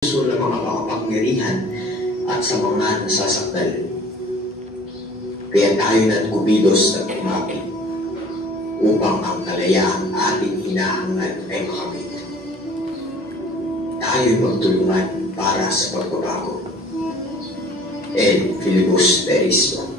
puso ng mga makapangyarihan at sa mga nasasakdal. Kaya tayo na't kumilos at umapit upang ang kalayaan ating hinahangad ay makamit. Tayo magtulungan para sa pagbabago. El Filibusterismo.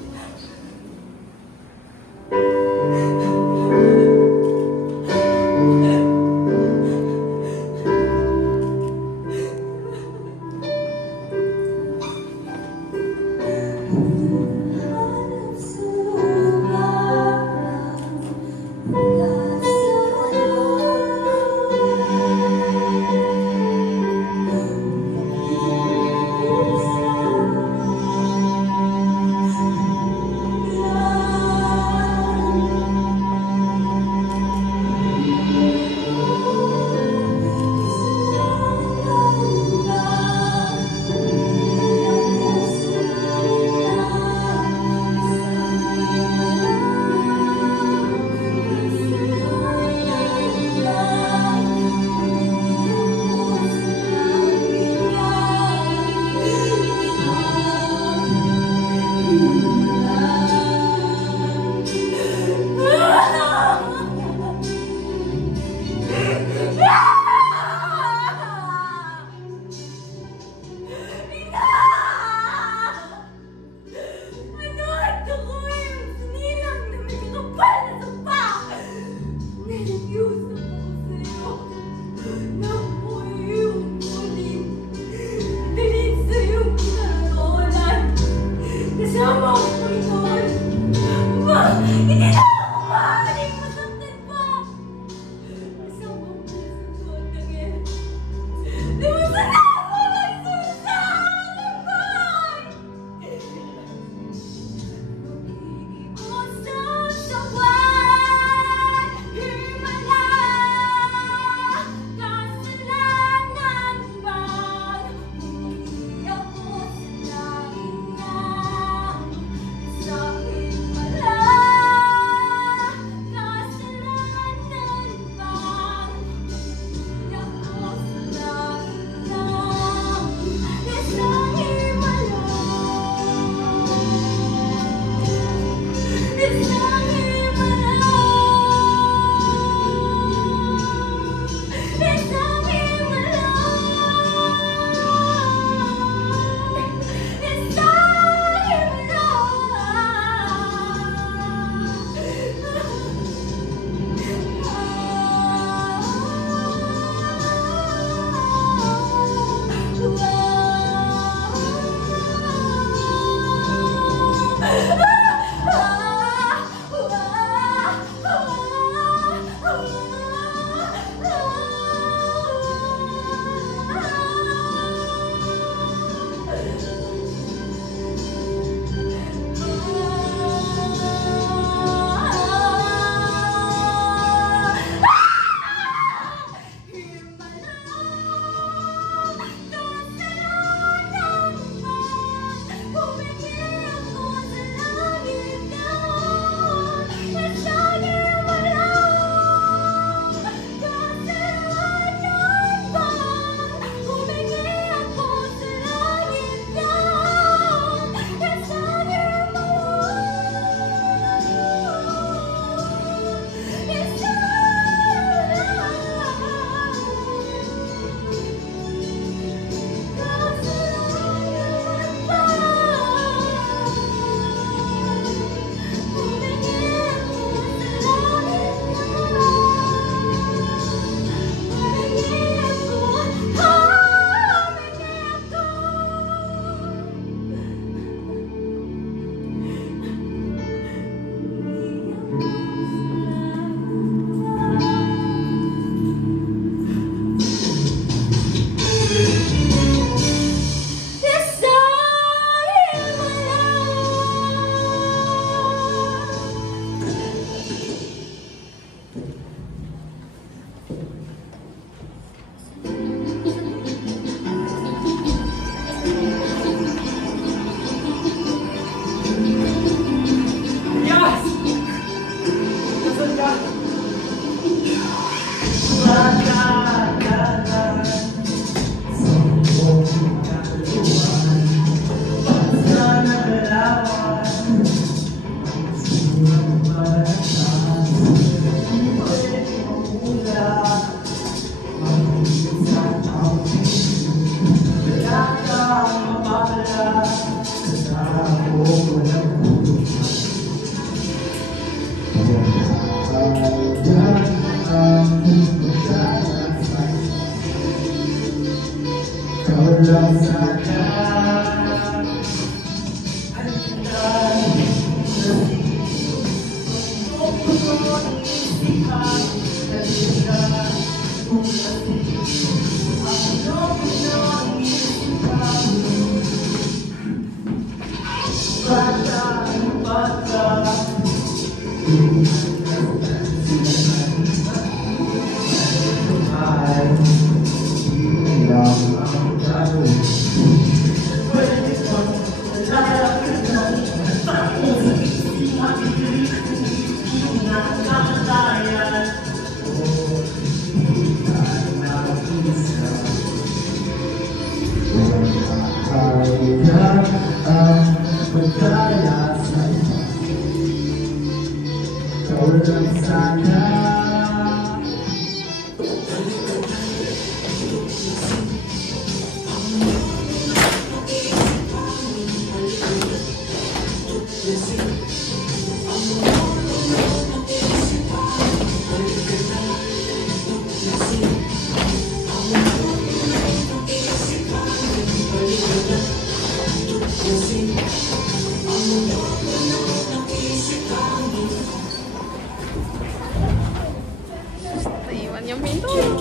Naiwan yung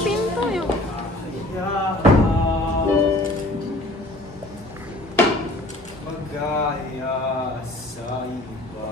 pinto yung... Magaya sa iba.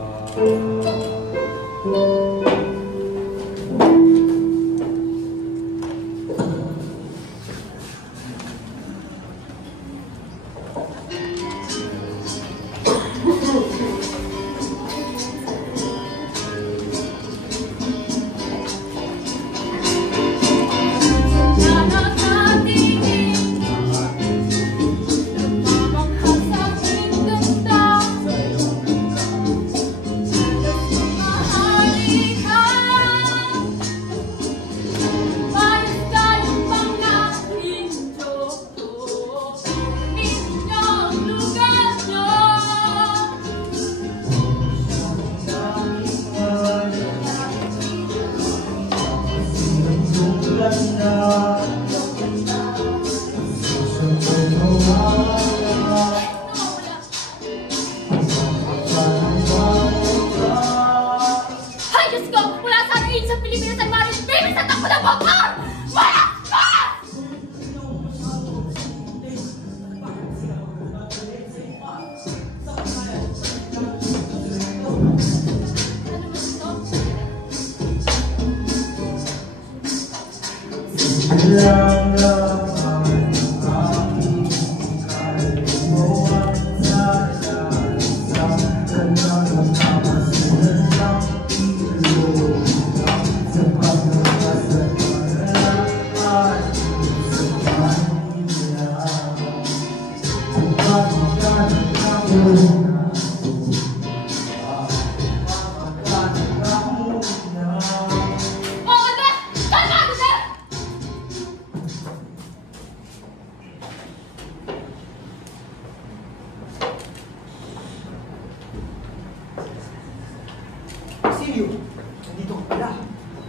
Nandito ka pala.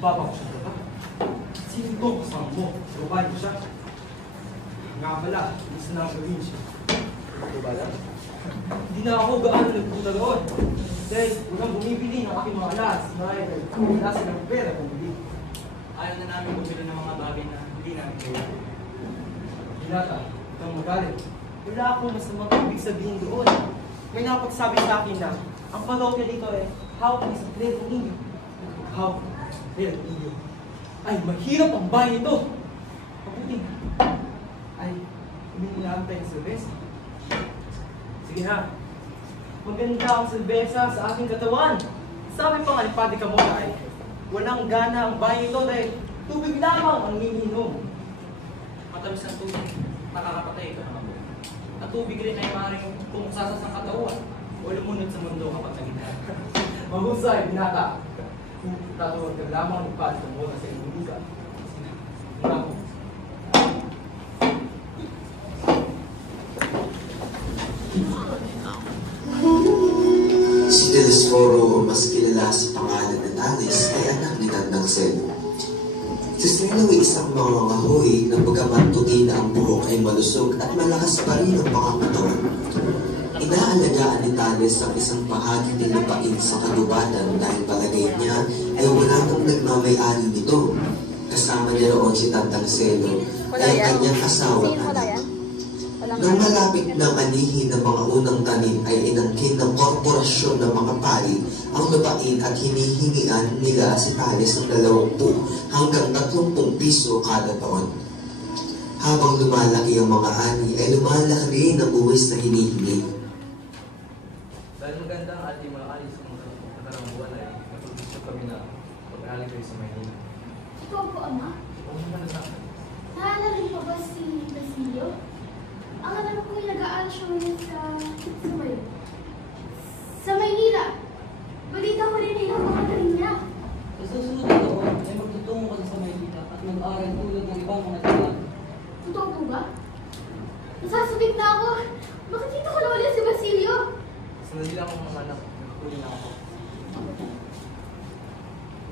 Baba ko siya, diba? Sino to? Kasama mo. Rubahan ko siya. Nga pala, isa na ang gawin siya. Diba lang? Hindi na ako gaano nagpunta doon. Dahil walang bumibili ng aking mga alas. Dahil wala silang pera bumili. Ayaw na namin bumili ng mga bagay na hindi namin kaya. Hinata, itong magalit. Wala akong masamang ibig sabihin doon. May napagsabi sa akin na ang parokya dito hawak ni sa Clero Indio. Hawak ni Clero Indio. Ay, mahirap ang bahay ito. Mabuting. Ay, umiilaan tayo ng silvesa. Sige na. Maganda ang silvesa sa aking katawan. Sabi pa nga ni Padre Camona ay walang gana ang bahay ito dahil tubig lamang ang iniinom. Matamis ang tubig, nakakapatay ka naman. At tubig rin ay maaaring pumusasas ng katawan o lumunod sa mundo kapag nagita. Mahusay, binata. Kung tatuwag ka lamang ng Padre Camona sa inyong lugar. Bravo. Si Telesforo, mas kilala sa pangalan na Tanis, ay anak ni Tandang Sel. Si Selo ay isang mangangahoy na bagamat tunay na ang buhok ay malusog at malakas pa rin ang pangangatawan. Inaalagaan ni Thales ang isang bahagi ng lupain sa kagubatan dahil palagay niya ay wala nang nagmamay-ari nito. Kasama niya roon si Tantang Selo ay ang kanyang asawa na. Nang malapit ng anihin ng mga unang tanim ay inangkin ng korporasyon ng mga pari ang lupain at hinihingian nila si Thales ng 20 hanggang 30 piso kada taon. Habang lumalaki ang mga ani ay lumalaki rin ang buwis na hinihingi. Dahil maganda ang ating mga alis sa mga nakarang buwan ay natutulog kami na pag-aaral kayo sa Maynila. Ikaw po, Ama? Oo naman na sa akin. Naalala niyo pa ba si Basilio? Ang alam ko ay nag-aaral siya ngayon sa Maynila. Balita ko rin ay napakagaling niya. Sa susunod na taon ay magtutungo ka sa Maynila at mag-aaral tulad ng ibang mga tala. Totoo po ba? Nasasabik na ako. Bakit dito ko nawala si Basilio? Sandali lang ako mga anak. Huli na ako.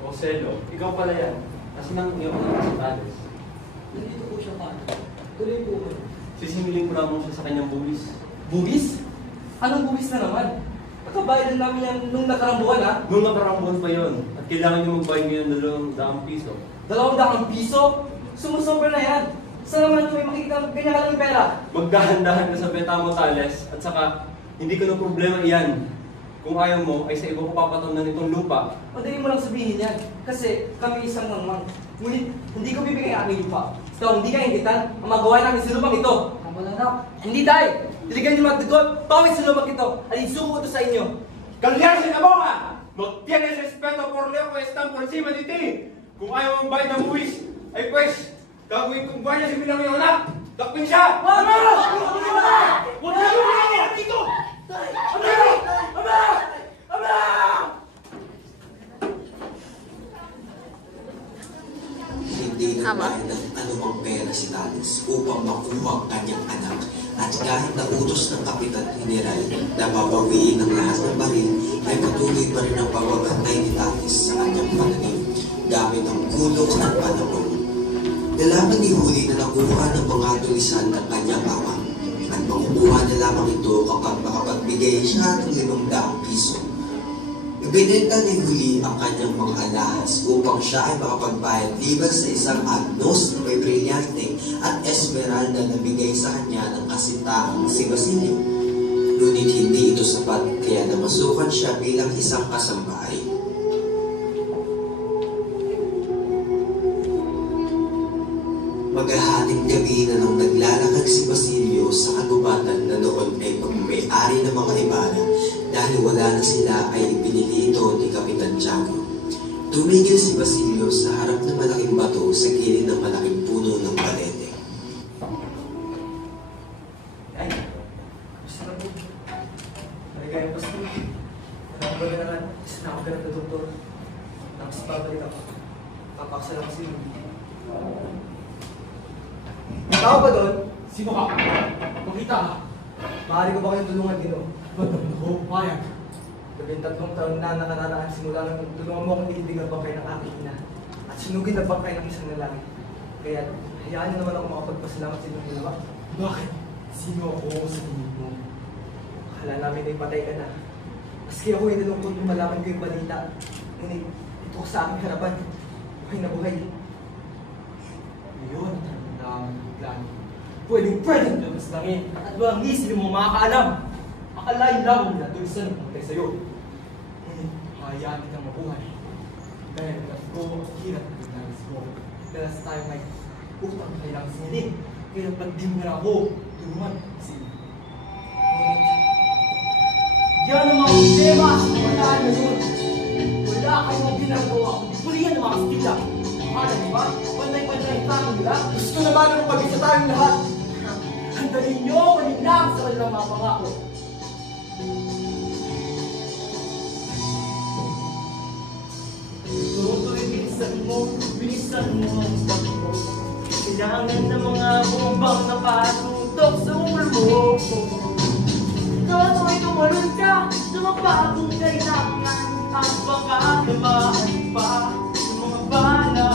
O Selo, ikaw pala yan. Kasi nang iyong anak si Thales. Nandito po siya pa. Tuloy po ko. Sisingilin ko lamang siya sa kanyang buwis. Buwis? Anong buwis na naman? Pagkabayad namin yan nung nakarang buwan, ha? Nung nakarang buwan pa yun, at kailangan niyo magbayad ngayon ng 200 piso. 200 piso? Sumusobra na yan. Saan naman ito may makikita ganyan ka lang yung pera? Magdahan-dahan ka sa beta mo, Thales, at saka hindi ko na problema iyan. Kung ayaw mo, ay sa iba ko papatanan itong lupa. Madali mo lang sabihin yan. Kasi kami isang mangmang. Ngunit hindi ko bibigay ang aming lupa. So, hindi ka ingitan ang magawa namin sa lupang ito. Tama na anak. Hindi dahil! Diligan niyo magdugot, pawis sa lupang ito. At isuko ito sa inyo. Callarse na boca! No tienes respeto por leo que están por encima de ti. Kung ayaw mong bayad ng buwis, ay pues, gagawin kong guardia si Milang yung anak. Dakpin siya! Wag mo! Huwag na yung dito! Hindi nagbayad ng anumang pera si Thales upang makuha ang kanyang anak at kahit nautos ng Kapitan General na babawiin ang lahat ng baril ay patuloy pa rin ang pagbabantay ni Thales sa kanyang pananim gamit ang gulok at panahon. Nalaman ni Huli na nakuha ng mga tulisan ng kanyang ama at makukuha na lamang ito kapag makapagbigay siya ng 500 piso. Ibinenta ni Huli ang kanyang mga alahas upang siya ay makapagbayad liban sa isang agnos na may brilyante at esmeralda na bigay sa kanya ng kasintaang si Basilio. Ngunit hindi ito sapat kaya namasukan siya bilang isang kasambahay. Maghahating gabi na nang naglalakad si Basilio sa kagubatan na noon ay pagmamay-ari ng mga Ibarra dahil wala na sila ay ibinili ito ni Kapitan Tiago. Tumigil si Basilio sa harap ng malaking bato sa gilid ng malaking puno ng balete. Ay, gusto na po. Maligayang Pasko. Maraming naman. Isa na ako ganap na doktor. Tapos babalik ako. Papaksa lang kasi. Tao ba doon? Sino ka? Makita ka. Maaari ko ba kayong tulungan, Gino? Oo, payag. 13 taon na nakararaan simula nang tulungan mo akong ilibig ang bangkay ng aking ina at sunugin ang bangkay ng isang lalaki. Kaya hayaan niyo naman ako makapagpasalamat sa inyong ginawa. Bakit? Sino ako sa tingin mo? Akala namin ay patay ka na. Maski ako ay nalungkot nung malaman ko yung balita. Ngunit ito ko sa aming harapan. Buhay na buhay. Ngayon, ang plan. Pwedeng labas langit at walang isip mo makakaalam. Akalain lang na tulisan ang matay sa'yo. Ngunit hayaan kitang mabuhay. Dahil ko at hirap ng nangis mo. Kaya sa tayo may utang kailangan sinilin. Kaya pagdim mo na ako, tulungan si ngunit yan ang mga problema sa pagkakaan ngayon. Wala kayong ginagawa kundi pulihan ng mga kastila. Akala niyo ba? Pantay-pantay ang tanong nila. Gusto naman ang pag-isa tayong lahat. Handalin niyo malinlang sa kanilang mga pangako. Tuloy, bilisan mo ang takbo. Kailangan ng mga bombang nakatutok sa ulo mo. Toto'y tumalun ka sa mapagong kailangan at baka namaan pa sa mga bala.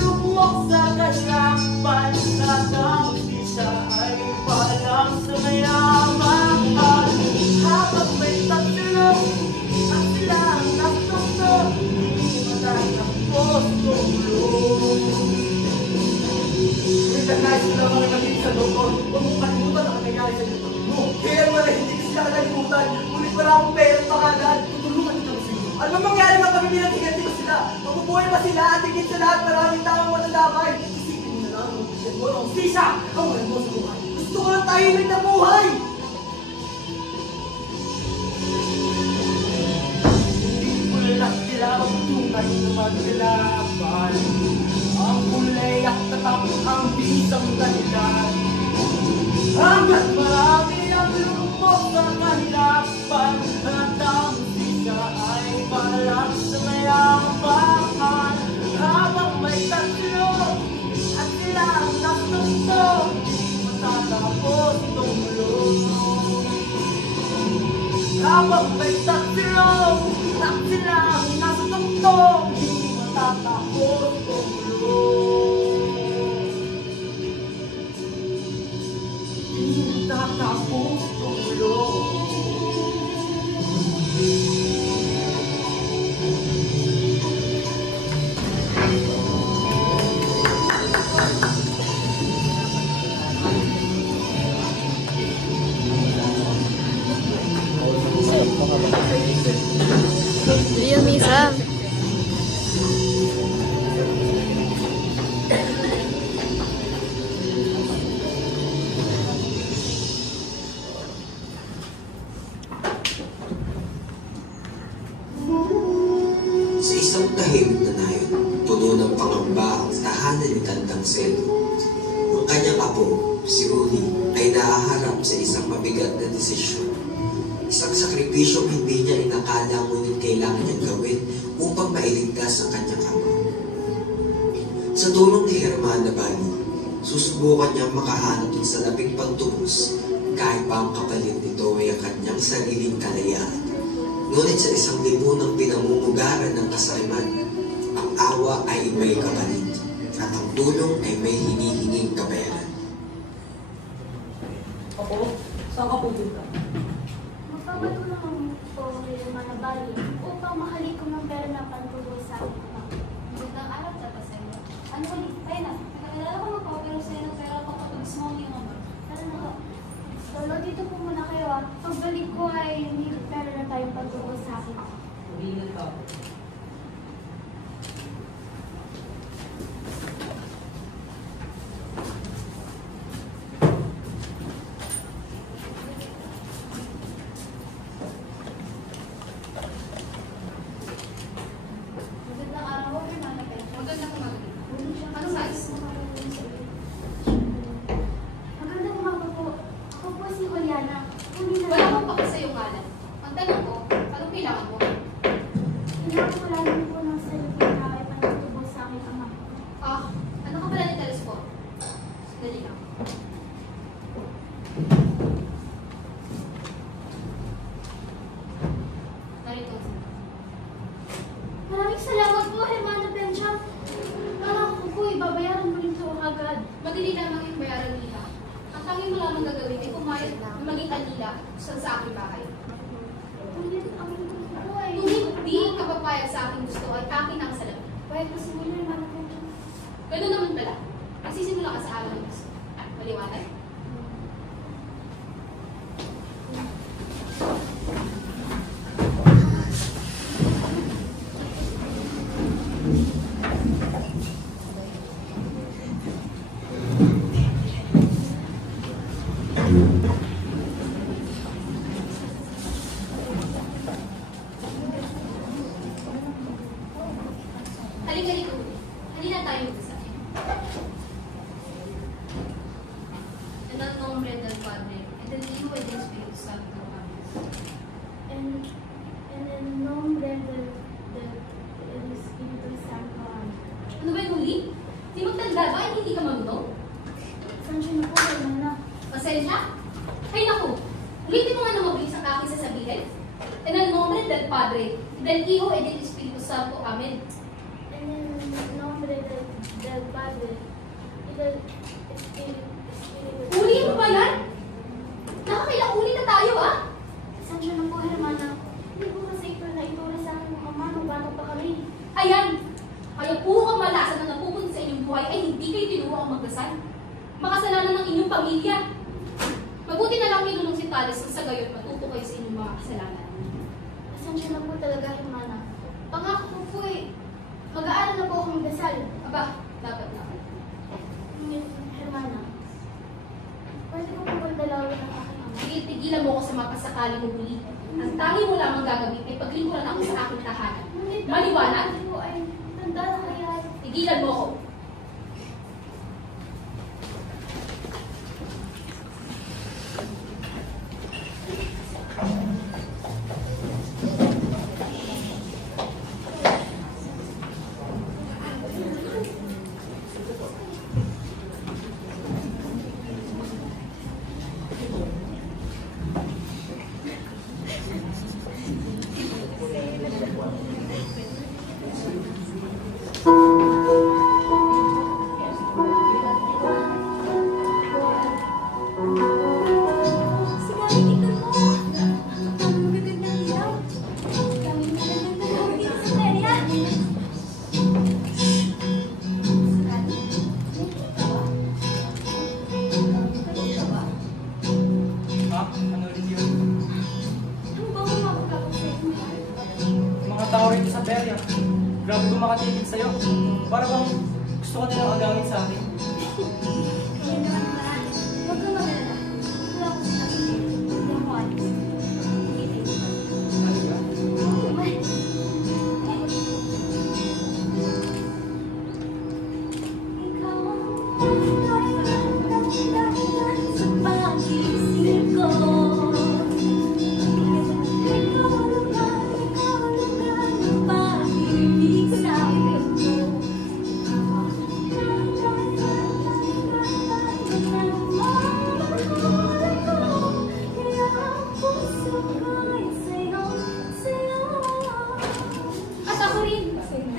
lumok sa kalapan at ang isa ay parang sa mayaman. Habang may tatlo at sila ang natutog, di matatapos tulong. Nagtanay sila mga naging sa doktor. Huwag mong kalimutan ang nangyayari sa doktor mo. Kaya naman ay hindi ko sila kalimutan. Ngunit wala akong pera at pakagad. Tutulungan kita sa iyo. Ano mangyari mga kami nilatingin ko sila? Mabubuhay pa sila at higit sa lahat maraming taong malalakay. Isipin mo na lang ang bigyan mo ng sisa. Ang wala mo sa buhay. Gusto ko lang tayo na buhay. Hindi ko lang sila ang tunay na maglalaban. Ang kulay at tatak ang bisang dahilan. Hanggat marami ang lumot sa kahirapan at ang sisa ay parang sa mayaman. Habang may tatlo at sila ang natutog, di matatapos itong mundo. Habang may tatlo at sila ang natutog, di matatapos itong mundo. Di matatapos itong mundo. Liam Misa. Sa isang tahimik na nayon, puno ng pangamba ang tahanan ni Tandang Selo. Ang kanyang apo, si Rudy, ay nahaharap sa isang mabigat na desisyon. Isang sakripisyong hindi niya inakala ngunit kailangan niyang gawin upang mailigtas ang kanyang ama. Sa tulong ni Hermana Bali, susubukan niyang makahanap din sa labing pagtubos kahit pa ang kapalit nito ay ang kanyang sariling kalayaan. Ngunit sa isang lipunang pinamumugaran ng kasariman, ang awa ay may kapalit at ang tulong ay may hinihinging kabayaran. Ako, saan ka pupunta? Magpapatulong po kay Hermana Bali upang makalik ko ng pera na pantulong sa akin. Magandang araw dapat sa iyo. Ano ulit? Tayo na. Nakakilala ko magpapero sa iyo ng pera kapag small yung number. Tara na ho. Lolo, dito po muna kayo ah. Pagbalik ko ay may pera na tayong pantulong sa akin. Mag-iingat ka. Magandang araw ko, Hermana Bell. Magandang umaga. Ano size? Magandang umaga po. Ako po si Juliana. Wala akong paka sa iyong ngalan. Ang tanong ko, anong kailangan mo? Kailangan ko lang po ng cellphone na ay pantutubos sa aking ama. Ah, ano ka pala ni Telescope? Dali lang. Narito. Maraming salamat po, Hermana Benjam. Parang ko po, ibabayaran ko rin ito agad. Madali lang ang iyong bayaran nila. Ang tanging mo lamang gagawin ay pumayag na maging alila sa aking bahay. Ngunit ang gusto ko ay... Kung hindi ka papayag sa aking gusto ay akin ang salamin. Pwede ko simula, Hermana Benjam. Ganun naman pala. Magsisimula ka sa aming gusto. Maliwanag? Halika. Halina tayo mag-isa. En el nombre del Padre, y del Hijo y del Espíritu Santo. Amén. En el nombre del Espíritu Santo. Amen. Ano ba yung huli? Di magtanda ba? Ay, hindi ka marunong? Sandiyan na po, Hermana. Pasensya? Ay, naku! Ulitin mo nga na mabilis ang aking sasabihin. En el nombre del Padre, y del Hijo y del Espíritu Santo. Amén. En En el nombre del Padre y del Espíritu. Ulihin mo ba yan? Nakakailang uli na tayo, ah! Pasensya na po, Hermana. Hindi po kasi ito na ituro sa aking ama nung bata pa kami. Ayan! Kaya puro kamalasan na napupunta sa inyong buhay ay hindi kayo tinuro ang magdasal. Makasalanan ng inyong pamilya. Mabuti na lang kinulong si Tales sa gayon matuto kayo sa inyong mga kasalanan. Pasensya na po talaga, Hermana. Pangako ko po mag-aaral na po ako magdasal. Aba, dapat na. Hermana, pwede ko po dalawin ang aking ama. Tigilan mo ko sa mga pasakali mo muli. Ang tangi mo lamang gagawin ay paglingkuran ako sa aking tahanan. Maliwanag? Hindi po ay tanda na kaya. Tigilan mo ko. Grabe kong makatigil sa'yo. Para bang gusto ko nilang agawin sa akin. Kaya naman ba? Huwag kang magalala. Wala ko sinabi. Hindi ako alis. Ano ba? Naman. Ikaw ang sa pag-isip ko. At ako rin.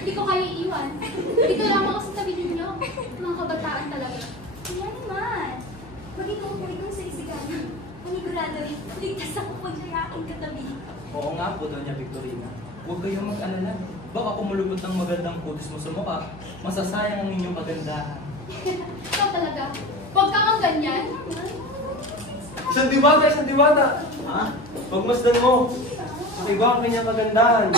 Hindi ko kayo iiwan. Dito lamang ako sa tabi ninyo. Mga kabataan talaga. Kaya naman. Maging kung itong siksikan. Manigurado eh. Ligtas ako pag siya aking katabi. Oo nga po, Doña Victorina. Huwag kayong mag-alala. Baka kumulubot ng magandang kutis mo sa mukha. Masasayang ang inyong kagandahan. Ikaw talaga. Huwag kang ang ganyan. Isang diwata, isang diwata! Ha? Pagmasdan mo, iba ang kanyang kagandahan.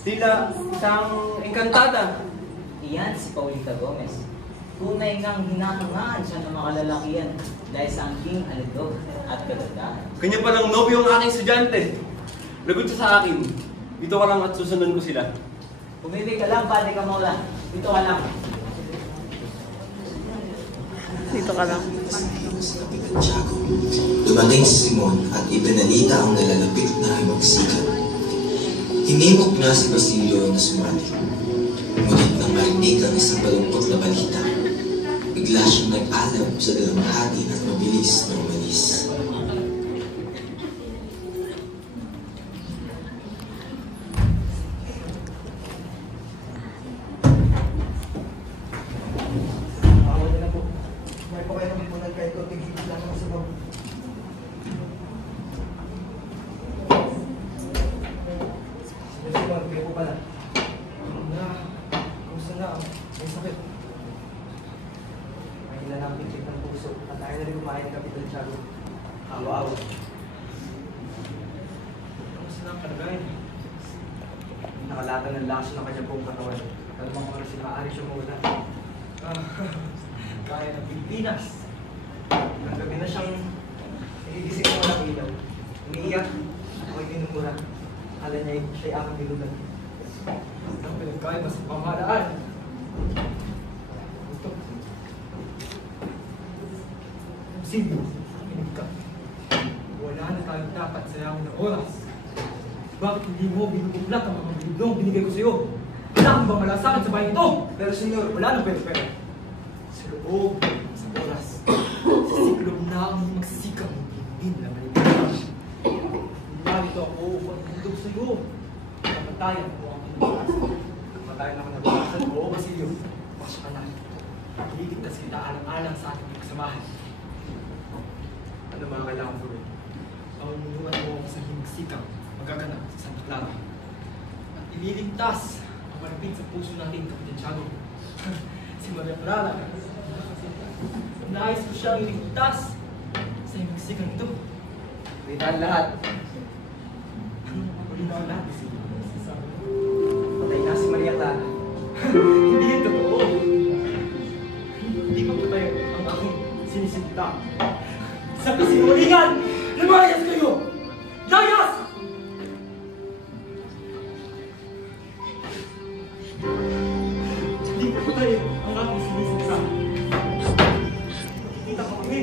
Tila isang engkantada. Iyan si Paulita Gomez. Tunay ngang hinahangaan siya ng mga lalakihan dahil sa angking alindog at kagandahan. Kanya palang nobyo ang aking estudyante. Lagot siya sa akin. Dito ka lang at susunod ko sila. Pumili ka lang, Padre Camola. Dito ka lang. Dito ka lang. Santiago. Dumating si Simon at ibinalita ang nalalapit na himagsikan. Hinimok na si Basilio na sumali. Ngunit nang marinig ang isang malungkot na balita, bigla siyang nag-alab sa dalamhati at mabilis na umalis. Nakalatan ng laso ng kanyang buong katawan. Kalamang oras siya maaari siya mawala. Kaya ng Pilipinas. Ang gabi na siyang nagigising ng walang ilaw. Umiiyak. Ako'y tinumura. Akala niya siya'y aking bilugan. Ang pinagkaiba sa pamahalaan. Ito. Sino? Kinig ka. Wala na tayong dapat sayangin ng oras. Bakit hindi mo binubuklat ang mga liblong binigay ko sa iyo? Wala kang bang malasakan sa bayan ito? Pero senyor, wala nang pwede-pwede. Sa loob, sa oras, sa siklog na ang magsisikang hindi na malimutan. Narito ako upang bundog sa iyo. Kapatayan mo ang pinagkas. Matayin ako nabalasan. Oo, Basilio. Pasya ka na. Ililigtas kita alang-alang sa ating kasamahan. Ano mga kailangan ko rin? Pamumunuan mo ako sa himagsikang magaganap sa Santa Clara. At ililigtas ang malapit sa puso nating Kapitan Tiago. Si Maria Clara. Nais ko siyang iligtas sa himagsikang ito. Tingnan lahat. Tingnan lahat, Basilio. Patay na si Maria Clara. Hindi ito totoo. Hindi ko patay ang aking sinisinta. Sa kasinungalingan! Lumayas kayo! Layas! Hindi ko patay ang aking sinisinta. Kita ko kami.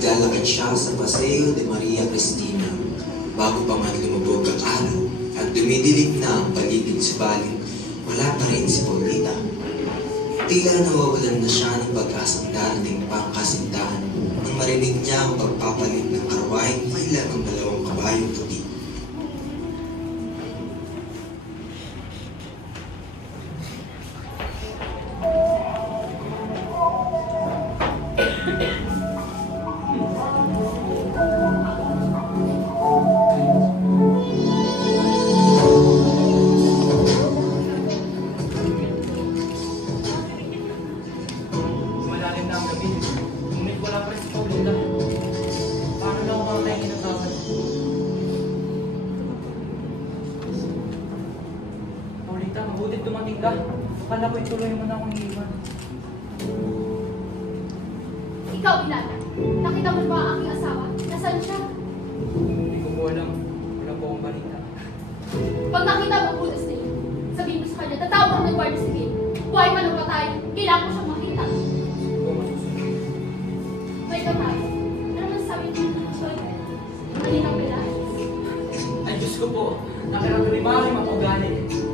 Naglalakad siya sa Paseo de Maria Cristina bago pa man lumubog ang araw at dumidilim na ang paligid, subalit wala pa rin si Paulita. Tila nawawalan na siya ng pag-asang darating pa ang kasintahan nang marinig niya ang pagpapalit ng karwaheng may ng 2 kabayong puti. Malalim na ang gabi. Ngunit wala pa rin si Paulita. Paano na ako makakain ng tawad? Paulita, mabutit dumating ka. Akala ko ituloy mo na akong iiwan. Ikaw, Ilana, nakita mo ba ang aking asawa? Nasaan siya? Hindi ko po alam. Wala po akong balita. Pag nakita mo ang ulas na yun, sabihin mo sa kanya, tatawag ako ng guardia civil. Buhay man o patay, kailangan ko siyang makita. Oo, masusunod. May kamay. Ano masasabi mo ng Soy? Malinang pala. Ay, Diyos ko po. Nakiratulimari mapugali.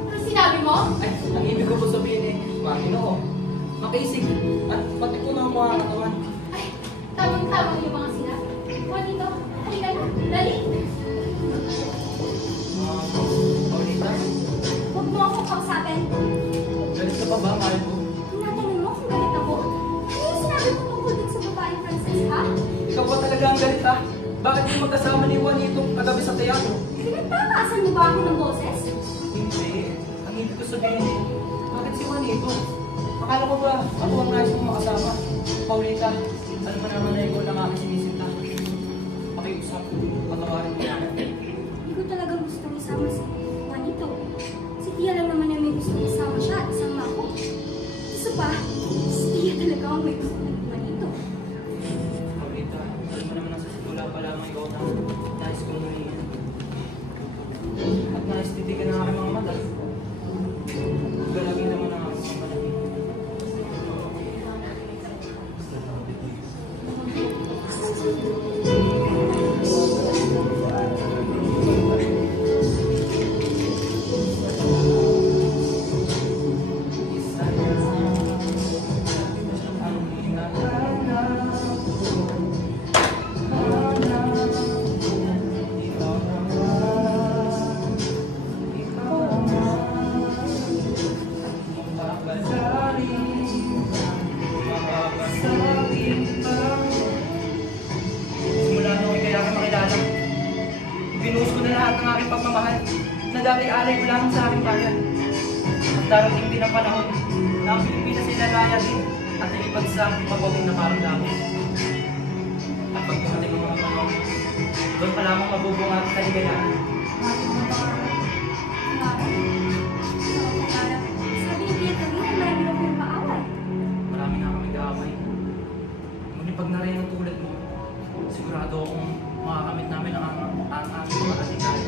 Ano sinabi mo? Ay, ang ibig ko po sabihin eh, Makinoo, makaisig, at pati ko na ang mga katawan. Ay, tamang-tamang yung mga sinabi. Juanito, halika na. Dali. Paulita, Huwag mo akong kausapin. galit ka pa ba, mahal ko? Tinatanong mo kung galit ako. Ano yung sinabi mo tungkol dun sa babaeng Frances, ha? Ikaw ba talaga ang galit ha? Bakit di magkasama ni Juanito kagabi sa teatro? Pinagtataasan mo ba ako ng boses? Hindi. Ang ibig ko sabihin eh, bakit si Juanito? Akala ko ba ako ang nais mong makasama? Paulita, alam mo naman na ikaw lang aking sinisinta. Pakiusap, patawarin mo namin. Hindi ko talaga gustong isama si Juanito. Si Tia lang naman yung may gustong isama siya at isama ako. Isa pa, si Tia talaga ang may gusto ng Juanito. Paulita, alam mo naman sa simula pa lamang ikaw na nais kong lumihin. At nais titigan ng aking mga mata. Galagin naman ang aking mga panahon. Simula nung ikay aking makilala, binuhos ko na lahat ng aking pagmamahal na dati alay ko lamang sa aking bayan. At darating din ang panahon na ang Pilipinas ay lalaya din at ilipad sa pagwawing na parang dami. At pag dumating ang mga panahon, doon pa lamang mabubunga at kaligayahan. Sabi ni Tia kanina, marami na kayong paaway. Marami na kami kaaway. Ngunit pag nariyan ang tulad mo, sigurado akong makakamit namin ang aming mga katikay.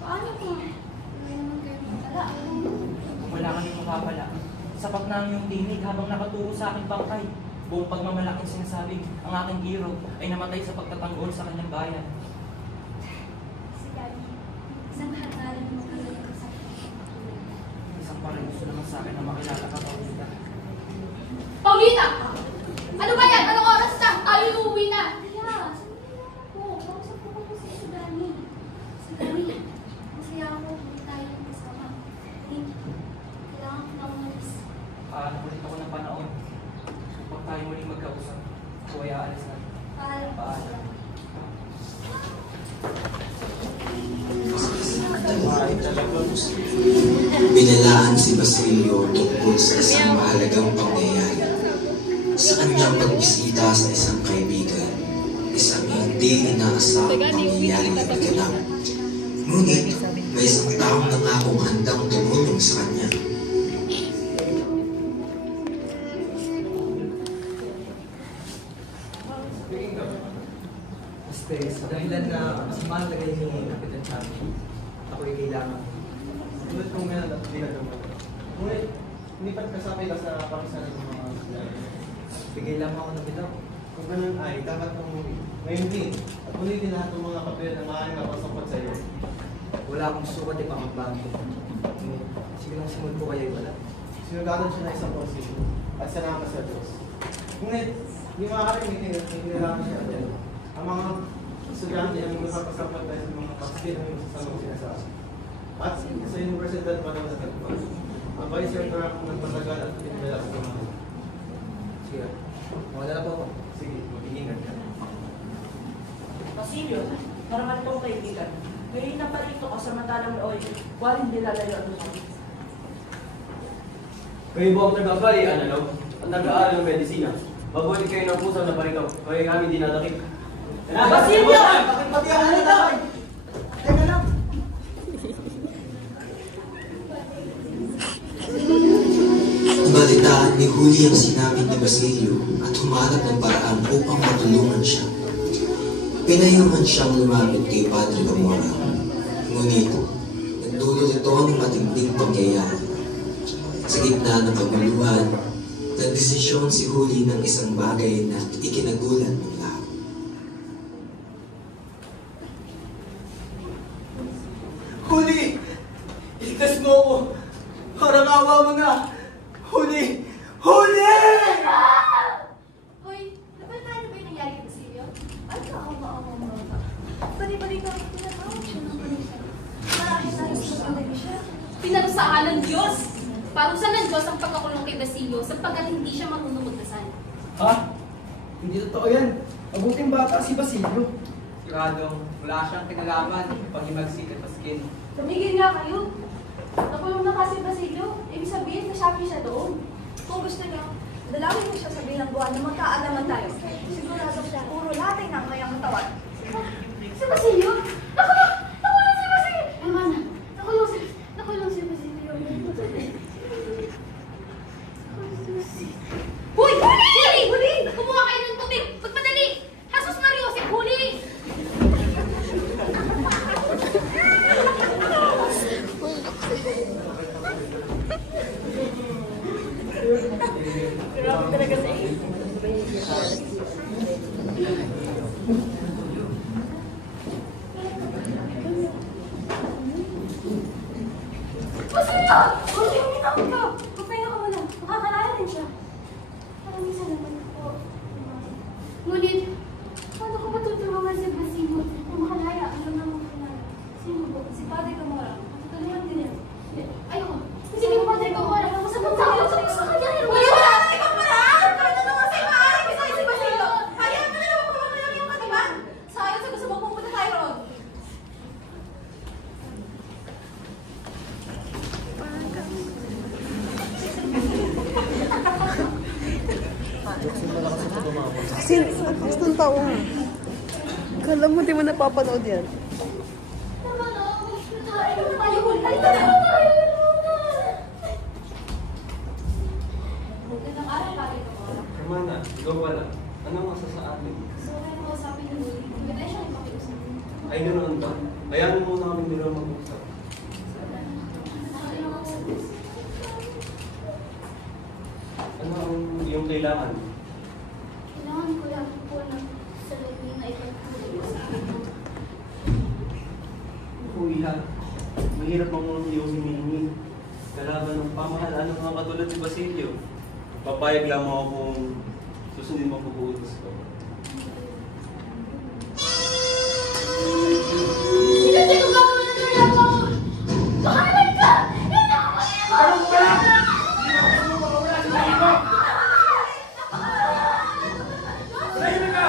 Paano kung wala naman kayong matala? Wala kami mapapala. Sapat na ang iyong tinig habang nakaturo sa aking bangkay. Buong pagmamalaking sinasabing ang aking hero ay namatay sa pagtatanggol sa kanyang bayan. Si Daddy, isang hatalan mo ka lang sa Isang parang gusto naman sa akin na makilala ka, Paulita. Paulita! Ano ba yan? Anong oras na? Tayo uuwi na. Tia, sandali lang po. Kausap ko pa po si Dani. Si Dani, masaya talahik. Binalaan si Basilio tungkol sa isang mahalagang pangyayari. Sa kanyang pagbisita sa isang kaibigan, isang hindi inaasahang pangyayari na naganap. Ngunit may isang taong nangakong handang tumulong sa kanya. Sa dahilan na mas malagay ni Kapitan Chami, ako'y kailangan. Tulad kong ngayon at ginagawa. Ngunit, hindi pa kasapay lang sa pangsalan ng mga sundalo. Bigay lang ako ng bitaw. Kung ganun ay, dapat kong ngayon din at ulitin lahat ng mga papel na maaaring napasangkot sa iyo. Wala akong sukat ipangagbago. Sige lang simul ko kayo wala. Sinugatan siya na isang posisyon at salamat sa Diyos. Ngunit, hindi makakarinig na kailangan siya dyan. Ang mga estudyante ang magpapasangkot tayo sa mga paskil ng sasamang sinasabi. At sa universidad pa daw natagpuan. Ang vice rector ako nagpatagal at pinadala sa mga. Sige, mawadala po ako. Sige, mag-iingat ka. Basilio, normal kong kaibigan. Ngayon na palito ko samantalang nooy, walang nilalayo ang lupa. Kayo po ang taga-bali, ano? Ang nag-aaral ng medisina. Mabuti kayo ng puso na parikaw. Kaya kami dinadakip. Basilio! Bakit pati ako nito? Teka lang. Nabalitaan ni Huli ang sinabi ni Basilio at humanap ng paraan upang matulungan siya. Pinayungan siyang lumapit kay Padre Gamora. Ngunit, nagdulot ito ang matinding pangyayari. Sa gitna ng kaguluhan, nagdesisyon si Huli ng isang bagay na ikinagulat ng lahat. Huli! Iligtas mo ako! Parang awa mo na! Huli! Huli! Hoy, napalitan ba yung nangyari kay Basilio? Ay, kaawa-awa mo ba? Bali-bali ka rin tinatawag siya ng kanisa. Marami tayo sa kanila siya. Pinarusahan ng Diyos! Parusa ng Diyos ang pagkakulong kay Basilio sapagkat hindi siya marunong magdasal. Ha? Hindi totoo yan. Mabuting bata si Basilio. Siguradong wala siyang kinalaman pag imagsik at paskin. Tumigil nga kayo. Nakulong na kasi Basilio. Ibig sabihin, nasabi siya doon. Kung gusto niyo, dalawin mo siya sa bilangguan na magkaalaman tayo. Sigurado siya, puro latay ng mayang tawad. Si Basilio? Nakulong si Basilio! Ay, mana, nakulong si Basilio. Hoy! Huli! Huli! Kumuha kayo ng tubig! Magpadali! Jesus Mario, si Huli! Grabe talaga sa iyo. Basilio! Huwag yung minakot ka. Magpahinga ka muna. Makakalala din siya. Maraming salamat po. Ngunit, paano ko matutulungan si Basilio na makalaya ang mga makalaya? Sino po? Si Padre Gamora. Matutulungan din niya. Ayoko. Sige mo, Padre Gamora. Sa pagkakot sa kanya. Wala na ibang paraan! Kahit na naman sa'yo maaari bisaya si Basilio! Hayaan mo na naman kumakalang yung katiban! Sayang sa gusto mo pupunta tayo roon. Gustong tao nga. Kala mo di mo napapanood yan. Tama na. Tayo na tayo. Halika na tayo. Magandang araw, Padre Gamora. Hermana, ikaw pala. Anong masasaatin? So, kaya nakausapin ni Huli. Maganda siya yung pakiusap. Ay, ganoon ba? Hayaan mo muna kami dalawa mag-usap. Ano ang iyong kailangan? Kailangan ko lang po ng salamin na ipagpuli ko sa akin. Kuya, mahirap mong iyong hinihingi. Kalaban ng pamahalaan ng mga katulad ni Basilio. Papayag lamang ako kung susundin mo ang pag-uutos ko. Hindi ko gawin na tuloy ako! Makahalan ka! Hindi na ako Anong pala? Tahimik ka!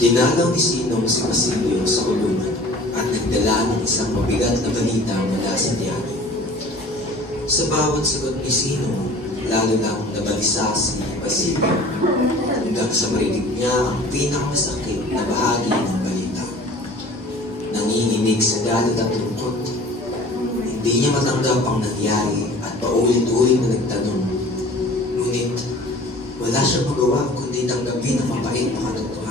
Dinalaw ni Sinong si Basilio sa kulungan at nagdala ng isang mabigat na balita mula sa tiyago. Sa bawat sagot ni Sinong, lalo lang nabalisa si Basilio hanggang sa marinig niya ang pinakamasakit na bahagi ng balita. Nanginginig sa galit at lungkot. Hindi niya matanggap ang nangyari at paulit-ulit na nagtanong. Ngunit wala siyang magawa kundi tanggapin ang mapait na katotohanan.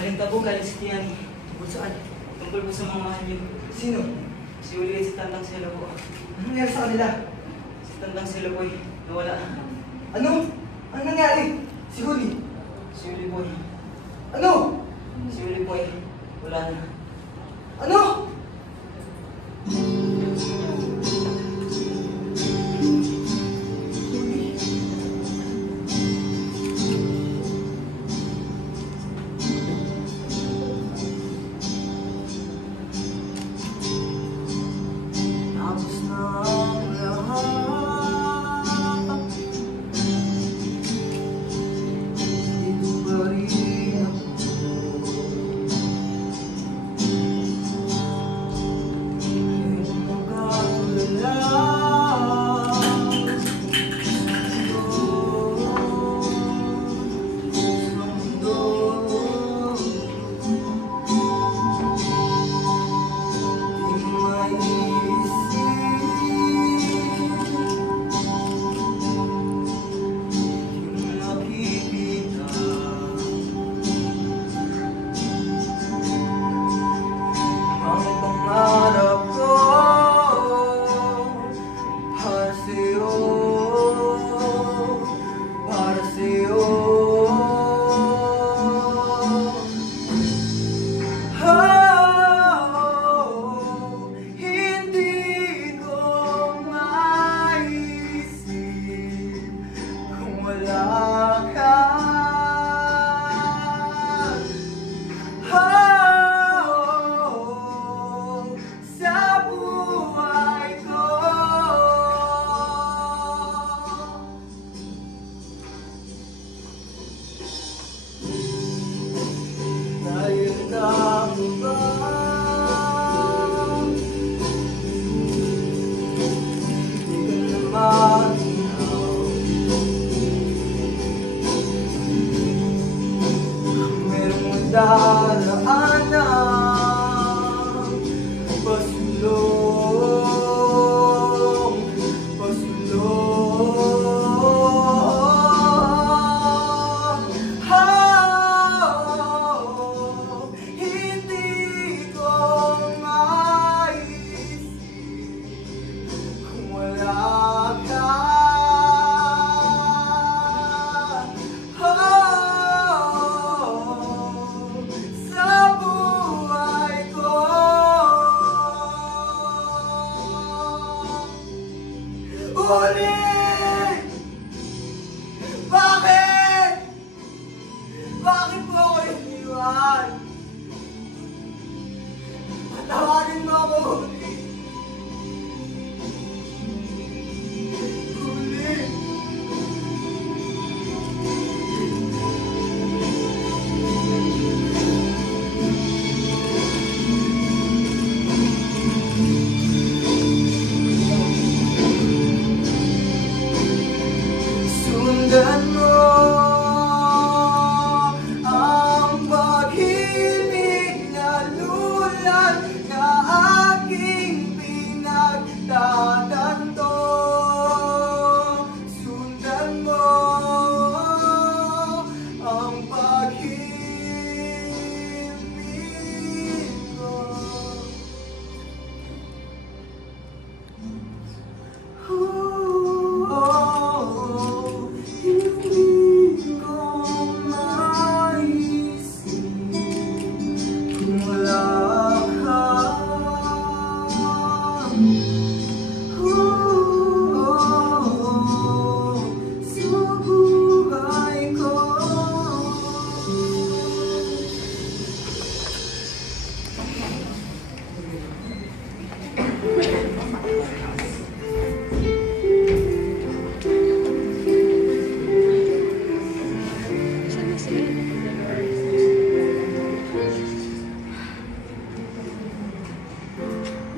Balintabo galing si Tiani. Tungkol saan? Tungkol po sa mga mahal niyo. Sino? Si Uli at si Tandang Sela po. Anong nangyari sa kanila? Si Tandang Sela po nawala. Ano? Anong nangyari? Si Uli? Si Uli po ano? Si Uli po wala na. Ano?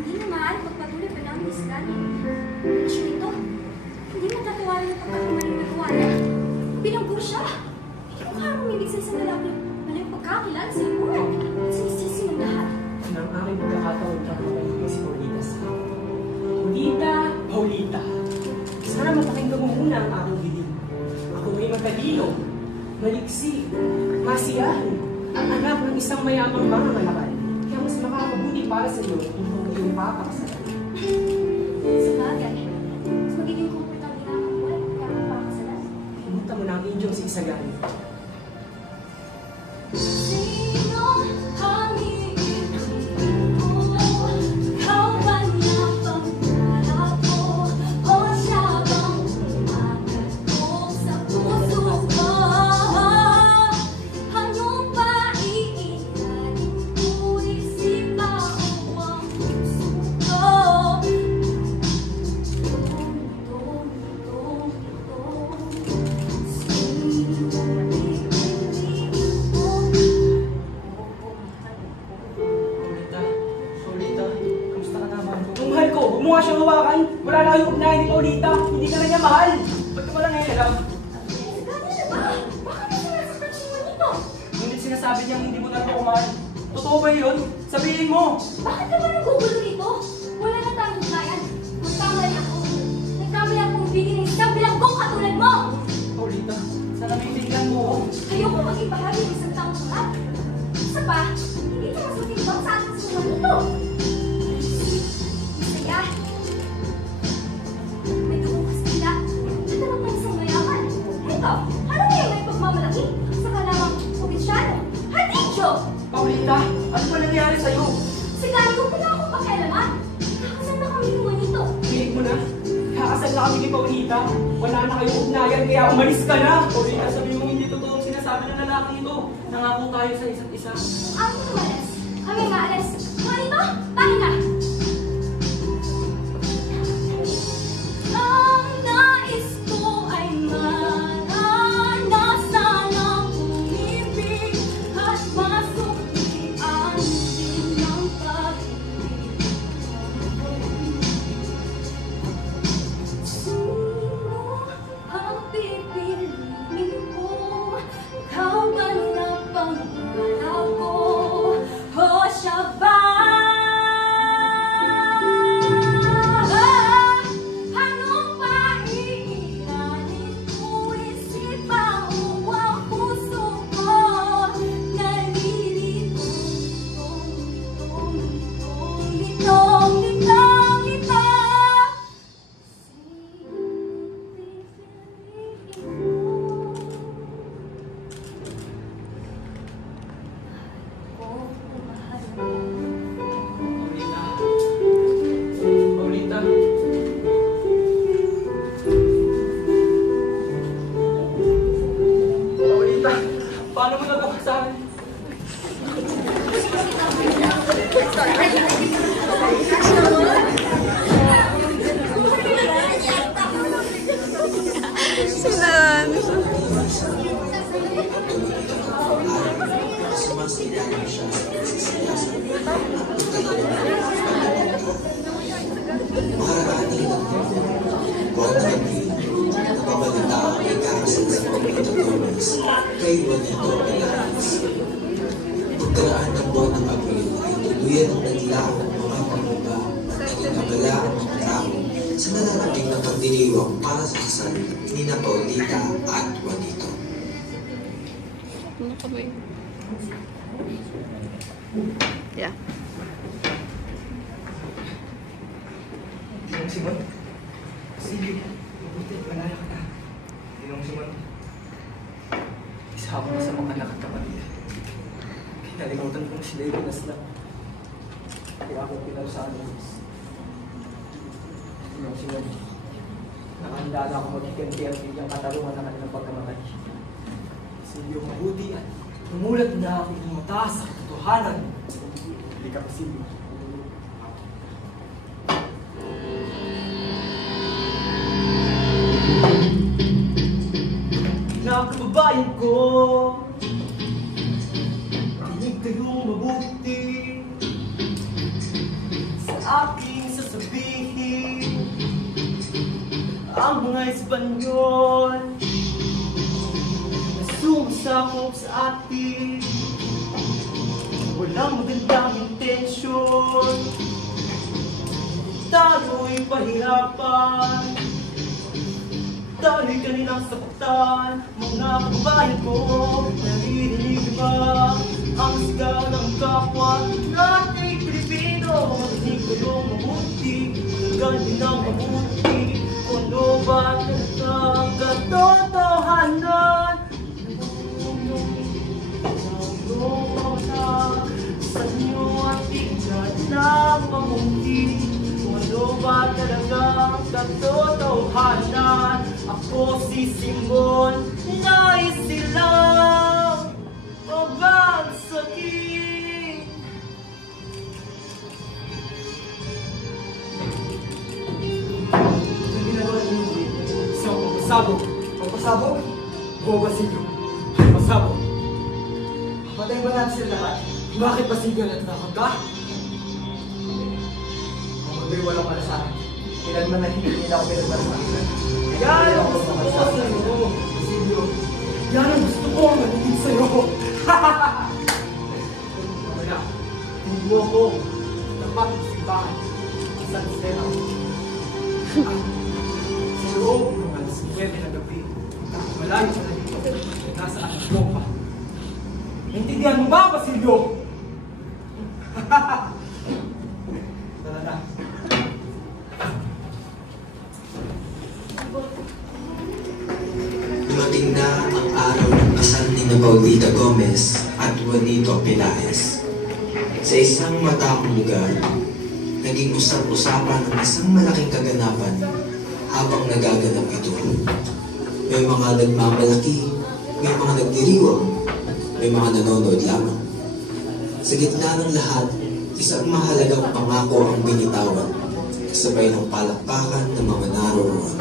Hindi na maaari magpatuloy pa lang ang isgani. Relasyon ito, hindi matatawaran ng pagkakamaling nagawa niya. Binanggo siya. Hindi mo kaya umibig sa isang lalaki na may pagkakilala sa lipunan at sinisisi ng lahat. Nang aking pagkakataon ka kung si Paulita sa Paulita, Paulita. Sana mapakinggan mo muna ang aking hiling. Ako ay matalino, maliksi, masiyahin, at anak ng isang mayamang mangangalakal. Kaya mas makakabuti para sa iyo kung iyong papakasalan. Sa bagay, mas magiging komportable na ang buhay kaya magpapakasalan. Pumunta mo na ang inyong si Isagani. Sino ang iibigin ko? Ikaw ba na pangwala ko? O siya bang umagatok sa puso ko? Anong paiiranin ko? Isip ba o ang puso ko? Paulita, kamusta ka naman? Ang mahal ko, huwag mo nga siyang hawakan. Wala na kayong ugnayan ni Paulita. Hindi ka na niya mahal. Ba't ka wala ngayon alam? Ganyan na ba? Bakit mo sinasaktan siya nito? Ngunit sinasabi niyang hindi mo na ako mahal. Totoo ba yun? Sabihin mo! Bakit ka ba nagugulo nito? Wala na tayong ugnayan. Nagkamali ako. Nagkamali akong bigyan ng isang bilanggong katulad mo! Paulita, sana maintindihan mo ako. Ayoko maging bahagi ng isang taong sungat. Isa pa, hindi ka mas matimbang sa ating sungat nito. Masaya. May dugong kastila. Natanong ng isang mayaman. Ito, ano ngayon may pagmamalaki? Saka lamang probinsyano. Hadidyo! Paulita, ano ba nangyari sa'yo? Sigari ko na akong pakialaman. Nakasal na kami naman ito. Pinig mo na. Kakasal na kami ni Paulita. Wala na kayong ugnayan kaya umalis ka na. Paulita, sabi mo hindi totoo ang sinasabi ng lalaking ito. Nangako tayo sa isa't isa. Ako umalis. Kami maalis. Ngunito, tayo na. Ang nais ko ay maranasan ang umibig at masuklian din ang pag-ibig. Sino ang pipiliin ko? Ikaw ba na pangwala ko? O siya ba? Anong paiiranin ko? Isip ba o ang puso ko? Nalilito, litong, litong, litong. Paulita. Paulita. Paulita, paano mo nagawa sa akin? Sumasayaw siya sa pagsisiyasan at pagkalimutan. Makaraan na ilang buwan na gabi, nababalita ang may karasal sa Paulita Gomez kay Juanito Pilares. Pagkaraan ng buwan ng Abril ay tuluyan ang naglaho ng mga pamumba at naging abala ang mga tao sa nalalapit na pagdiriwang para sa kasal ni na Paulita at Juanito. Ano kamay? Yeah. Dinong Simon? Sige, mabuti, malaya ka na. Dinong Simon, isama mo sa mga anak at kapatid. Kinalimutan ko na si David Aslan. Kaya ako pinarusahan ng Diyos. Panginoon. Nakahanda ako maghiganti ang bigyang katarungan ng kanilang pagkamatay. Sa iyong mabuti at tumulat na aking mata sa katotohanan. Hindi ka Basilio. Nakababayan ko, kinig kayong mabuti sa aking sasabihin. Ang mga Espanyol na sumasakop sa atin, walang magandang intensyon. Tayo'y pahirapan, tayo'y kanilang saktan. Mga kababayan ko, naririnig ba ang sigaw ng kapwa nating Pilipino? Marinig kayong mabuti, ganda ng mabuti. Kung ano ba ang katotohanan? Sa inyo at tingnan ng mamuti. Kung ano ba talaga ang katotohanan? Ako si Simon, nais silang pabagsakin. Ang ginagawa niyo isang pagpasabog. Pagpasabog? Oo, Basilio. Pagpasabog. Patay ba natin sila lahat? Bakit Basilio natatakot ka? Mamatay walang para sa akin. Kailanman na hindi nila ako pinagpasakit. Yan ang gusto ko sa'yo, Basilio. Yan ang gusto ko manigig sa'yo. Wala. Hindi mo ako dapat simbahan sa Sena. Sa loob ng alas 9 na gabi, malayo sa dito, nasa ating lupa. Naintindihan mo ba, Basilio? Tara na. Dumating na ang araw ng kasal ni Paulita Gomez at Juanito Pelaez. Sa isang matakong lugar, naging usap-usapan ng isang malaking kaganapan habang nagaganap ito. May mga nagmamalaki, may mga nagdiriwang, may mga nanonood lamang. Sa gitna ng lahat, isang mahalagang pangako ang binitawan, kasabay ng palakpakan ng mga naroroon.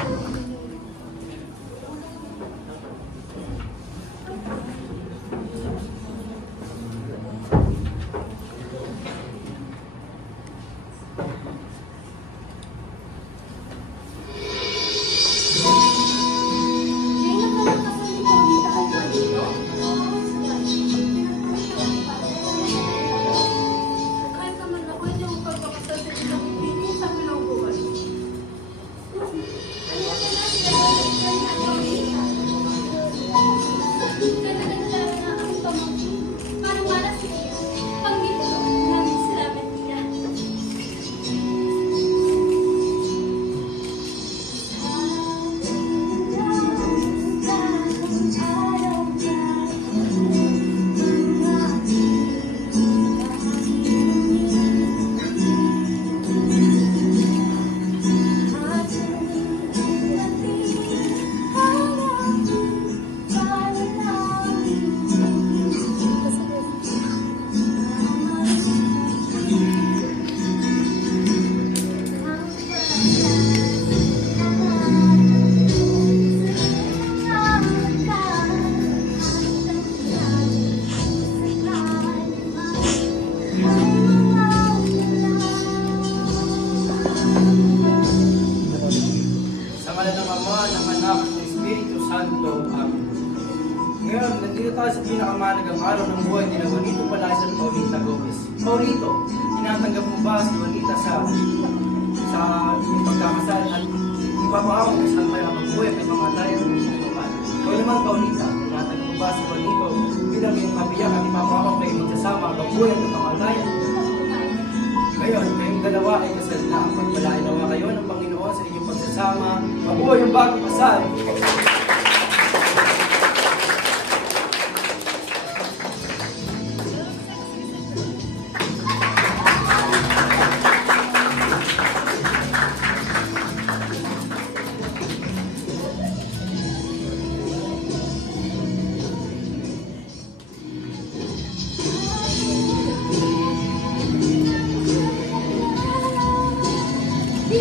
pinakamahalagang araw ng buhay nila Juanito Pelaez at Paulita Gomez. Paulito, tinatanggap mo ba si Juanita sa iyong pagkakasal at ipapakawag ka saan tayo habang buhay at ipamatayan ng iyong kapal? Ikaw naman, Paulita, tinatanggap mo ba si Juanito bilang iyong kabiyak at ipapakawag kayo magsasama habang buhay at ipamatayan? Ngayon, kayong dalawa ay kasal na. Pagpalain nawa kayo ng Panginoon sa inyong pagsasama. Mabuhay ang bagong kasal! Sa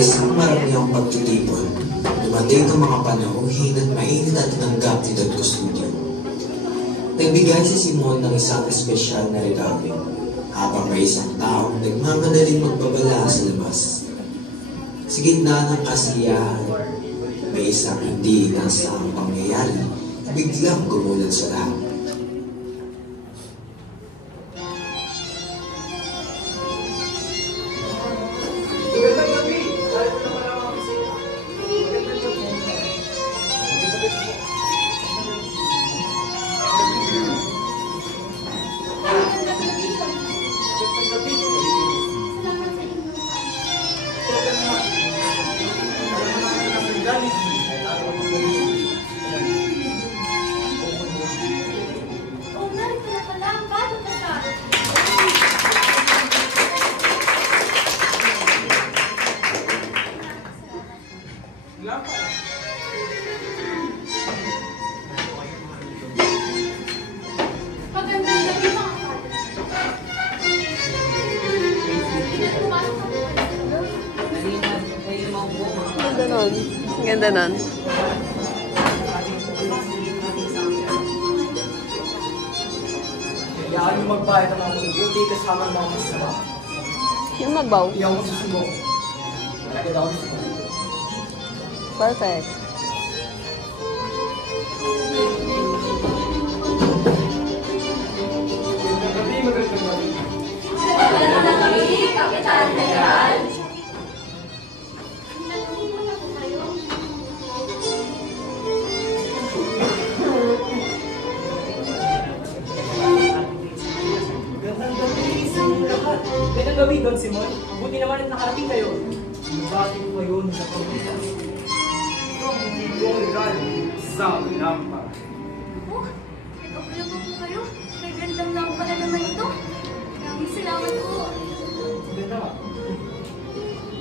isang marangyang pagtitipon, dumating ang mga panahuhin at mainit at tanggap ni Don Custodio. Nagbigay si Simon ng isang espesyal na regalo, habang may isang taong nagmamadaling magbabala sa labas. Sa gitna ng kasiyahan, may isang hindi inaasahang pangyayari na biglang gumulat sa lahat. Ang ganda nun. Kailangan yung magbayad ng mga mabuti kasama ng mga masama. Yung magbaw. Iyaw ko susumo. Kailangan ko susumo. Perfect. Kapitan na yan. Magandang gabi, Don Simon. Buti naman at nakarating kayo. Bakit ko kayo sa pagkita? Ito ang hindi ko regalo sa lampara. Oh, nag-ulam po kayo. May gandang lampara naman ito. Maraming salamat po. Ganda nga.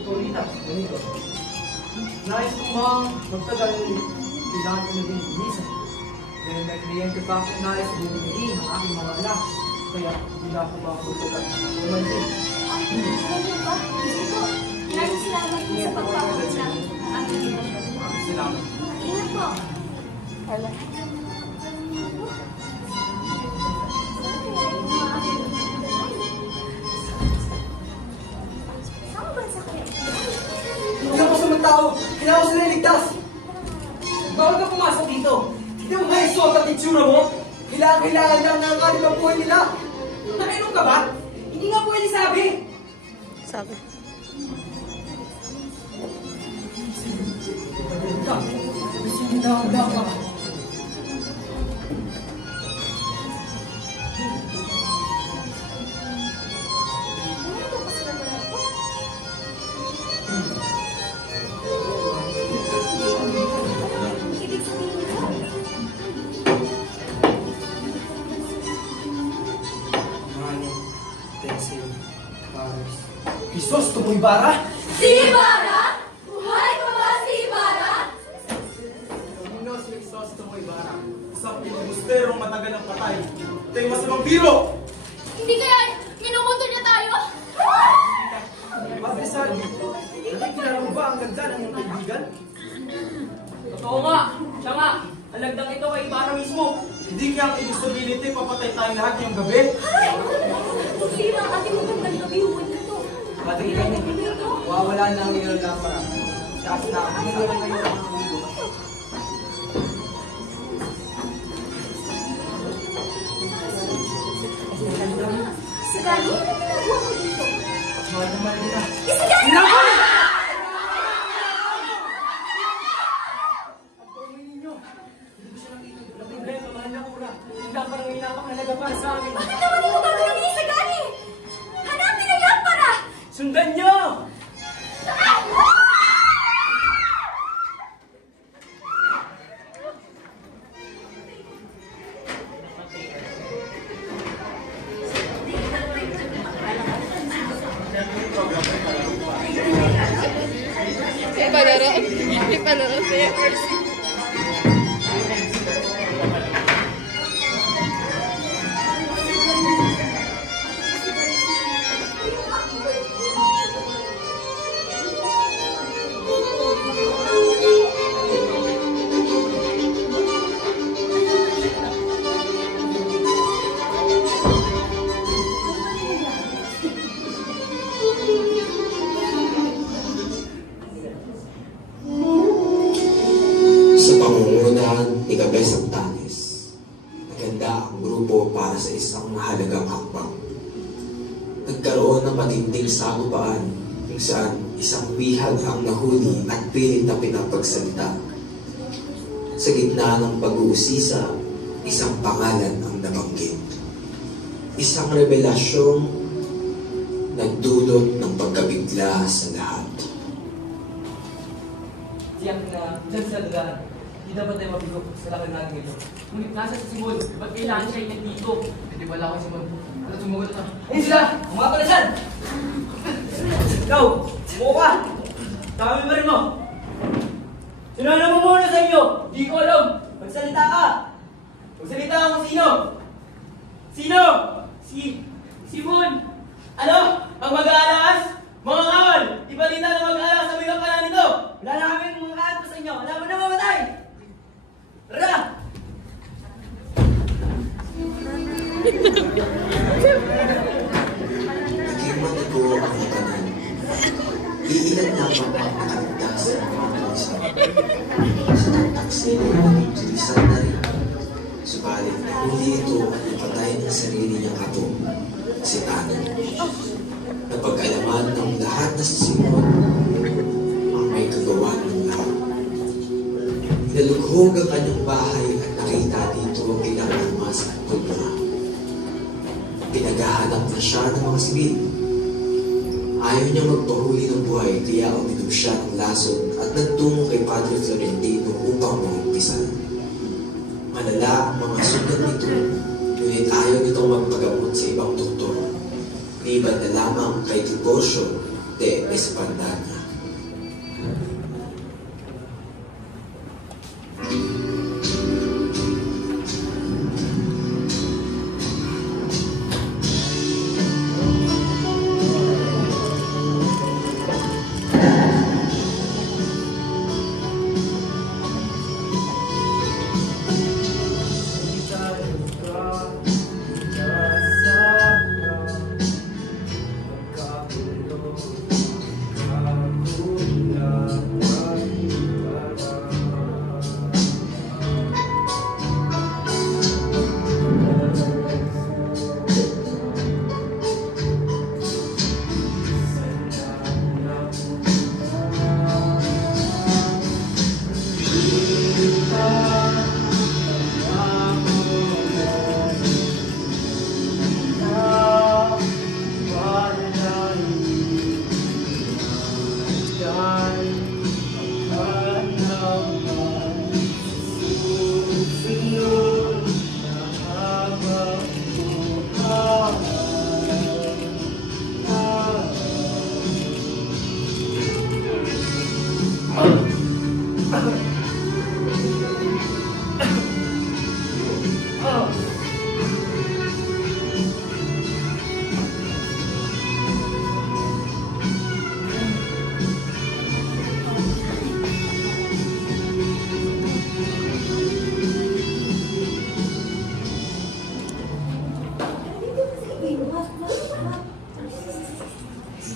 Paulita, ganito. Nais ko mang magtagal kailangan ko na din umisa. Dahil may kliyente pa akong nais bumili ng aking mga anak. Kaya hindi na ako makapagtagal. Umantin. Ano ba? Sige po. Maraming salamat po sa pagpapaunla. Salamat. Ingat po. Hala. Saan ba sa kaya? Hindi ako sa mga tao. Kailangan ko sila iligtas. Bawal ka pumasok dito. Tignan mo nga yung suot at itsura mo. Kailangan lang ng kanin ang buhay nila. Nakainom ka ba? Hindi nga pwede sabi. Sabi. Ka. Sige na ang dapat. Ano ba sila na ito? Ibig sabihin nito? Money, pencil, Paris. Jesus, tumoy bara! Si Ibarra? Buhay pa ba si Ibarra? Sino si Jesus tumoy bara? Isang pinibusterong matagal ng patay. Ito yung masamang biro! Hindi kaya Ating ikaw wawala na ang iyong lapara. Kasi nakakasama kayo sa mundo. Si Gani, ano ginagawa mo dito? Mahal naman kita. Si Gani! Para sa amin. Bakit naman mo gagawin sa Gani? Hanapin ang lampara! Sundan niyo! Sa pangunguna ni Cabezang Tanes, naganda ang grupo para sa isang mahalagang hakbang. Nagkaroon ng matinding sagupaan kung saan isang bihag ang nahuli at pilit na pinapagsalita. Sa gitna ng pag-uusisa, isang pangalan ang nabanggit. Isang revelasyong nagdulot ng pagkabigla sa lahat. Tiyak na dyan sa dagaan, hindi dapat tayo mabigo sa lakad natin ito. Ngunit nasa si Simon, ba't kailangan siya ingat dito? Hindi wala ako si Simon. Ano sumugot na? Ayun sila! Mga pala dyan! Ikaw, buo ka! Dami pa rin mo! Sinala mo muna sa inyo! Di ko alam! Magsalita ka! Magsalita ka kung sino! Sino? Simon! Ano? Ang mag-aalas? Mga kawal! Ibalita na mag-aalas sa mga pala nito! Wala na kami mga kaat pa sa inyo! Wala mo na mamatay! Tara! Naging matigo ang ikanan. Iilan lamang ang nakaligtas sa mga bansa. Sa taksil ay tulisan na rin. Subalit nahuli ito at napatay ng sarili niyang apo, si Tani. Napag-alaman ng lahat na si Simon ang may kagawa ng lahat. Nalughog ang kanyang bahay at nakita dito ang ilang almas at pulma. Pinaghahanap na siya ng mga sibil. Ayaw niya magpahuli ng buhay kaya uminom siya ng lason at nagtungo kay Padre Florentino upang maumpisan. Malala ang mga sugat nito, ngunit ayaw nitong magpagamot sa ibang doktor. Liban na lamang kay Tiburcio de Espandana.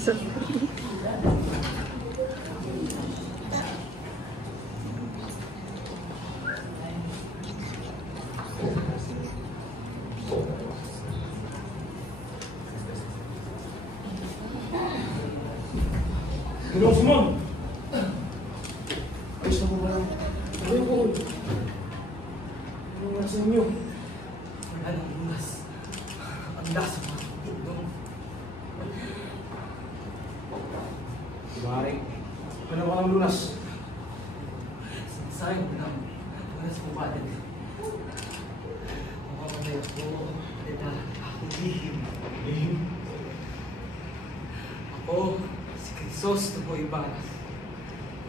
Ginoong Simon! Ayos na po ba lang? Ano po? Ano nga sa inyo? Wala nang lunas. Ang lasa mga tulong. Kumari, ano ka ng lunas? Sayang ko lang. Lunas ko ba din? Makamatay ako. Ito, ako lihim. Ako, si Crisostomo Ibarra.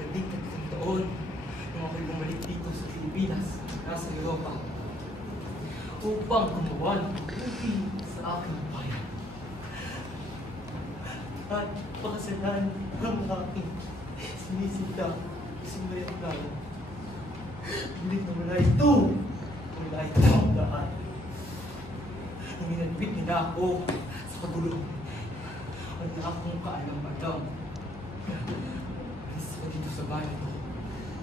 Nagdiktat ng taon nung ako'y bumalik dito sa Pilipinas, nasa Europa, upang gumawa ng mabuti sa aking bayan. At pakasalan ang aking sinisinta si Mariano. Hindi na wala ito. Wala ito ang daan. Nung inadmit nila ako sa kagulong, wala akong kaalam-alam. Alis pa dito sa bayan ko.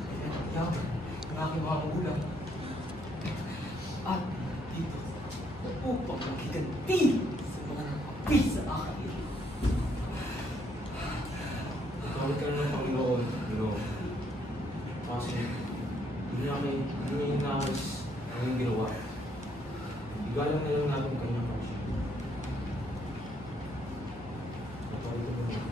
Pinagyaman ng aking mga magulang. At dito upang makiganti sa mga nakapi sa akin. Tawag ka ng Panginoon, Panginoon. Kasi, hindi namin inaayos ang iyong ginawa. Igalang na lang natin kanyang kapsya. Natawag ka naman.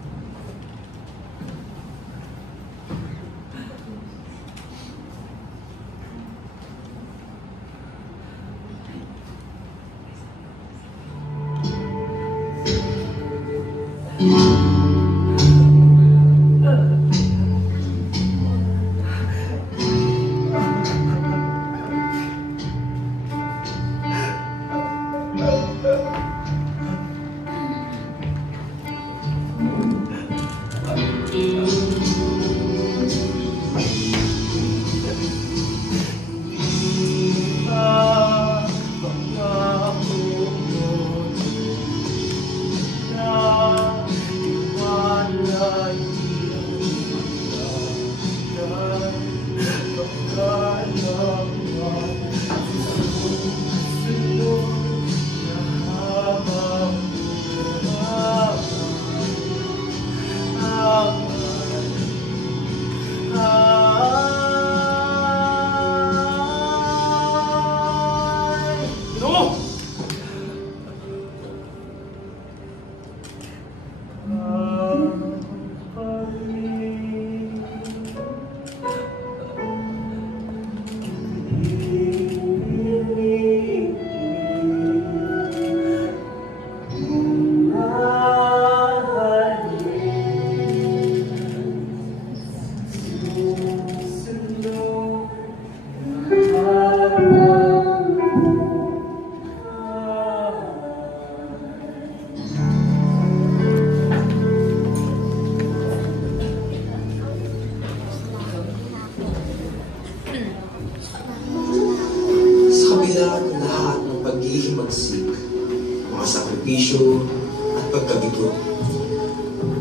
at pagkabigo.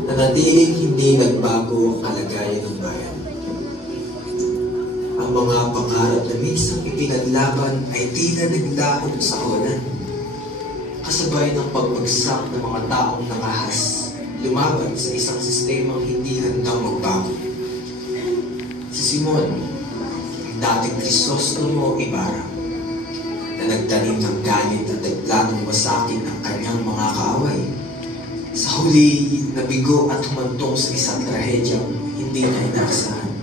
Nanatiling hindi nagbago ang kalagayan ng bayan. Ang mga pangarap na minsang ipinaglaban ay tila naglahok sa kawalan. Kasabay ng pagbagsak ng mga taong nangahas, lumaban sa isang sistemang hindi handang magbago. Si Simon, ang dating Crisostomo Ibarra, na nagtanim ng galit at nagplanong wasakin ang kanyang mga kaaway. Sa huli, nabigo at humantong sa isang trahedyang hindi niya inaasahan.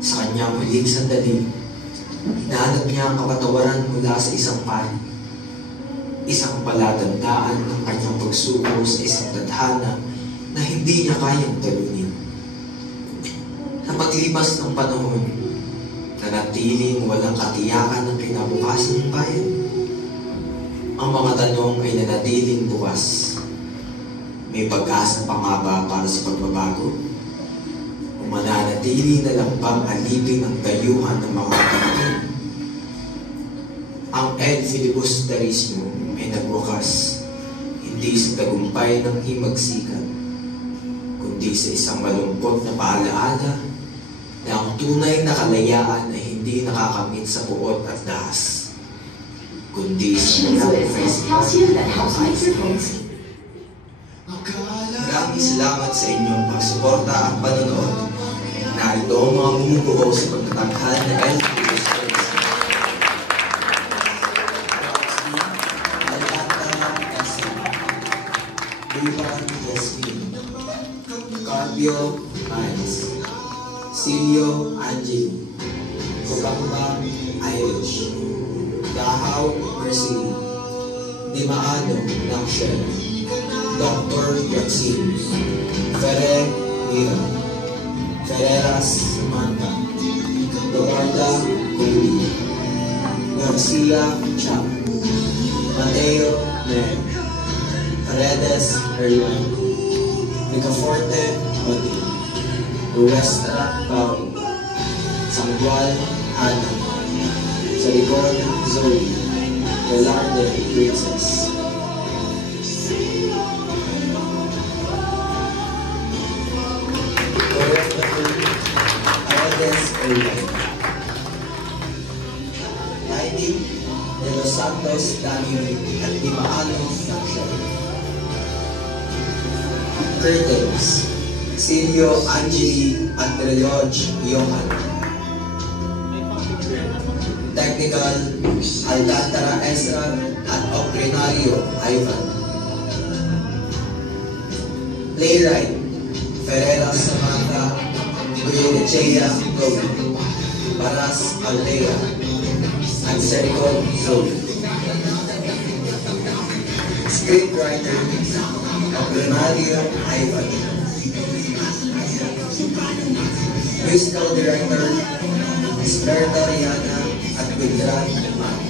Sa kanyang huling sandali, hinahanap niya ang kapatawaran mula sa isang pari. Isang palatandaan ng kanyang pagsuko sa isang tadhana na hindi niya kayang talunin. Sa paglipas ng panahon, nanatiling walang katiyakan ng kinabukasan ng bayan. Ang mga tanong ay nanatiling bukas. May pag-asa pa nga ba para sa pagbabago? O mananatili na lang bang alipin ang dayuhan ng mga kapatid? Ang filibusterismo ay nagbukas, hindi hindi sa tagumpay ng himagsikan, kundi sa isang malungkot na paalaala na ang tunay na kalayaan ay hindi nakakamit sa puot at dahas, kundi sa Maraming salamat sa inyong pagsuporta at panonood. Narito ang mga bumubuo sa pagtatanghal na LPS Ivan Yasmin, Carpio Hines, Silio Angeli, Kubamba Irish, Dahaw Mercy, Dimaano Nakshel, Dr. Yaxin, Ferrer Mira, Ferreras Samantha, Dogarda Cody, Garcia Chap, Mateo Mer, Paredes Herman, Nicaforte Odi, Ruestra Pau, Sangual Ana, Saricon Zoe, Velarde Princess. Paredes Herman, Heidi de los Santos Daniel at Dimaano Nakshel. Curtains, Silvio Angeli at Reloj Johan. Technical, Alcantara Ezra at Ocrinario Ivan. Playwright, Ferreira Samantha, Guilechea Gobi, Baras Aldea, and Sericon Zoe. Scriptwriter, Ocrinario Ivan. Musical Director, Esperta Rihanna at Gudran Matt.